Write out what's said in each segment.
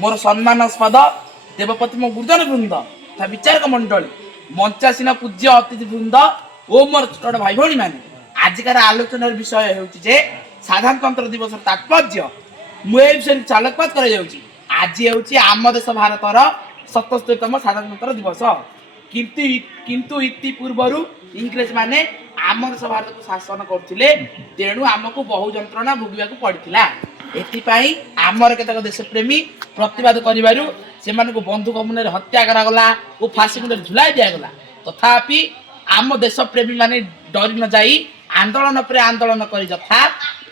मोर सम्मानास्पद देवपति मो गुरुजन वृंद तथा विचारक मंडली मंचासीन पूज्य अतिथि वृंद ओ मोर छोट भाई भौणी मैंने आजिकार आलोचनार विषय होउछि जे साधारणतंत्र दिवस तात्पर्य मु ए विषय चालकपात करा जाउछि। आज होउछि आम देश भारतर 77तम साधारणतंत्र दिवस किंतु किंतु इति पूर्वरु इंग्रेज माने आम देश भारत को शासन करथिले तेणु आमको बहु जंत्रणा भोगिबाकू पड़िथिला। एथिपाई आमर केतक देशप्रेमी प्रतिवाद करिबारु सेमानकु बंधुक मुନରେ हत्या करागला ओ फांसी मुନରେ झुलाई दियागला। तथापि आम देशप्रेमी माने डरी न जाई आंदोलन पर आंदोलन करी जथा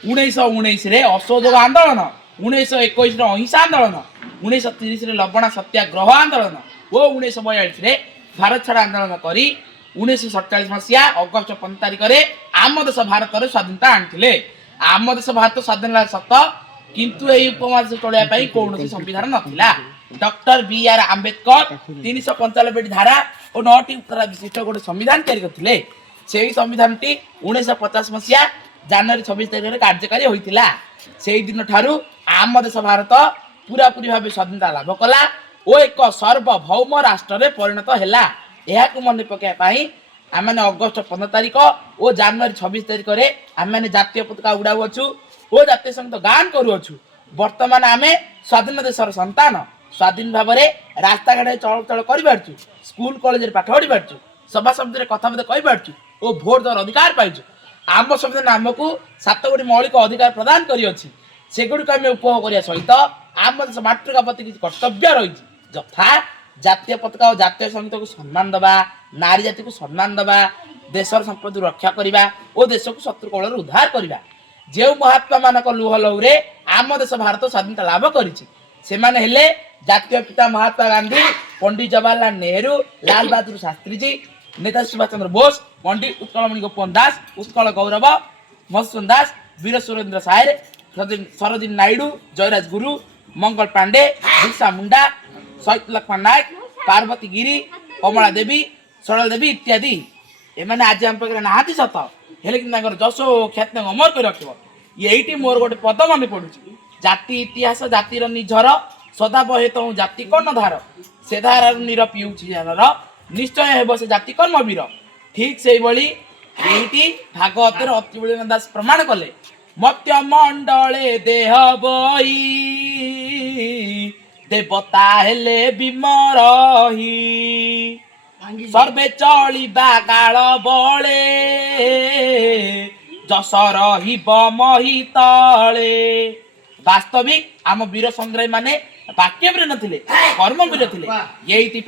1919 रे असहयोग आंदोलन 1921 रे अहिंसा आंदोलन 1930 रे लवणा सत्याग्रह आंदोलन ओ 1942 रे भारत छाड़ आंदोलन करी 1947 मसीहा अगस्त 15 तारिख रे आम देश भारत स्वाधीनता आनिथिले। आम देश भारत स्वाधीन सत किंतु एई उपमहादेश चलैया पई कोनोसी संविधान नथिला। Doctor B R. आंबेडकर 395 धारा और 9टी उत्तरा विशिष्ट गोटे संविधान तैयारी करथिले। सेही संविधानटी 1950 मसीहा जनवरी 26 तारिख रे कार्यकारी होइतिला। सेही दिन ठारू आम देश भारत पूरा पूरी भाबे स्वाधीनता लाभ कला ओ एक सार्वभौम राष्ट्र रे परिणत हैला। एहाकु मन पकाय पाई आमे अगस्त 15 तारिख और जनवरी 26 तारिख रे आमे जातीय पताका उड़ाउ अछु ओ जातीय संगीत गान करू अछु। वर्तमान आमे स्वाधीन देशर संतान स्वाधीन भाव में रास्ता घाट चलचल कर स्कूल कॉलेज पाठ पढ़ी पार्छु सभा समिति कथाबद कही पार्छु और भोट देवार अधिकार पाइछु। आम संविधान आमको 7 गोटी मौलिक अधिकार प्रदान करिअछि सेगुड़िक आम उपभोग करने सहित आम देश मातृका प्रति किसी कर्तव्य रही यथा जातीय पताका और जातीय संगीत को सम्मान दबा नारी जाति को सम्मान दबा देशर संपत्ति रक्षा करने और देश को शत्रु कवल उद्धार करने। जो महात्मा मानक लुह लहुरे आम देश भारत स्वाधीनता लाभ करिछि सेमाने हेले जातीय पिता महात्मा गांधी पंडित जवाहरलाल नेहरू लाल बहादुर शास्त्री जी नेताजी सुभाष चंद्र बोस पंडित उत्कलमणि गोपबंधु दास उत्कल गौरव मधुसूदन दास वीर सुरेंद्र सायर सरोजिनी नायडू जयराज गुरु मंगल पांडे बिरसा मुंडा शहीद लक्ष्मण नायक पार्वती गिरी कमला देवी सरल देवी इत्यादि एमाने आज आम पाखे नाहांती सत हेले कि जशो ख्याति अमर कर रखिब। यही मोर गोटे पद मन पड़ुछि जाति इतिहास जातिर निझर सदा बहे तो जाति कर्णधार से धार नीर पिउछि जानर निश्चय हेब से जाति कर्मवीर। ठीक से भली एही भागवतर अतिबळीन दास प्रमाण कले मत्य मंडले देह बई देवता हेले बिमरही सर्वे चलिबा काल बळे जस रहिब मही तळे। वास्तविक आम वीर संग्रामी माने वाक्यवीर नथिले कर्मवीर थिले। यही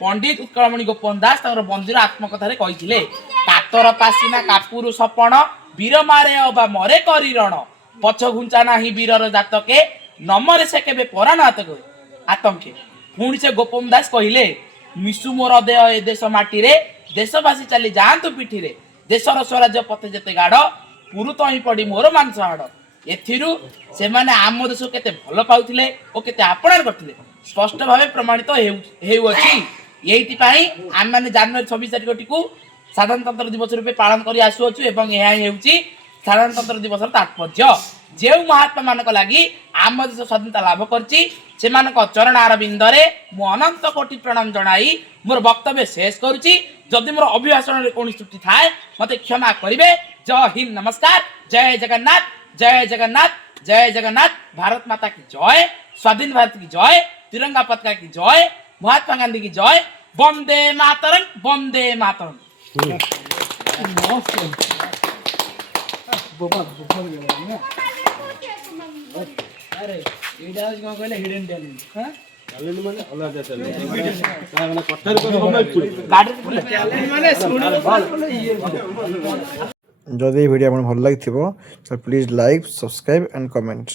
पंडित उत्कलमणि गोपबंधु दास तार बंधुर आत्मकथारे कहिथिले कातर पासिना कापुरु सपण वीर मारे अबा मरे करिरण पछ घुंचा नाही वीरर जातके नमरे से केबे पराण आतंके। पुणी से गोपबंधु दास कहिले मिसु मोर देह ए देश माटी रे देशवासी चली जातु पिठी रे देशर स्वराज्य पथे जेते गाढ़ पुरुत ही पड़ी मोर मांस हाड़। एथिरु सेमाने आम देश केते भल पाउथिले ओ केते आपणार करथिले स्पष्ट भावे प्रमाणित हेउछि। यही आम मैंने जनवरी 26 तारिख को साधारणतंत्र दिवस रूपे पालन कर आसुअछु एवं यह होउछि साधारणतंत्र दिवस तात्पर्य। जो महात्मा मानक लगी आम देश स्वाधीनता लाभ करछि सेमानक चरण अरविंदरे मु अनंत कोटि प्रणाम जणाई मोर वक्तव्य शेष करुछि। जदि मोर अभिभाषण रे कोन त्रुटि थाए मते क्षमा करिवे। जय हिंद नमस्कार जय जगन्नाथ जय जगन्नाथ जय जगन्नाथ। भारत माता की जय स्वाधीन भारत की जय तिरंगा पताका की जय महात्मा गांधी की जय वंदे मातरम वंदे मातरम। अरे एडा कोन कहले हिडन टैलेंट हां टैलेंट माने अलग टैलेंट माने कठर को समय टैलेंट माने सुनो। जदि भिडियो आपन भल लागिथिबो तो please like subscribe and comment.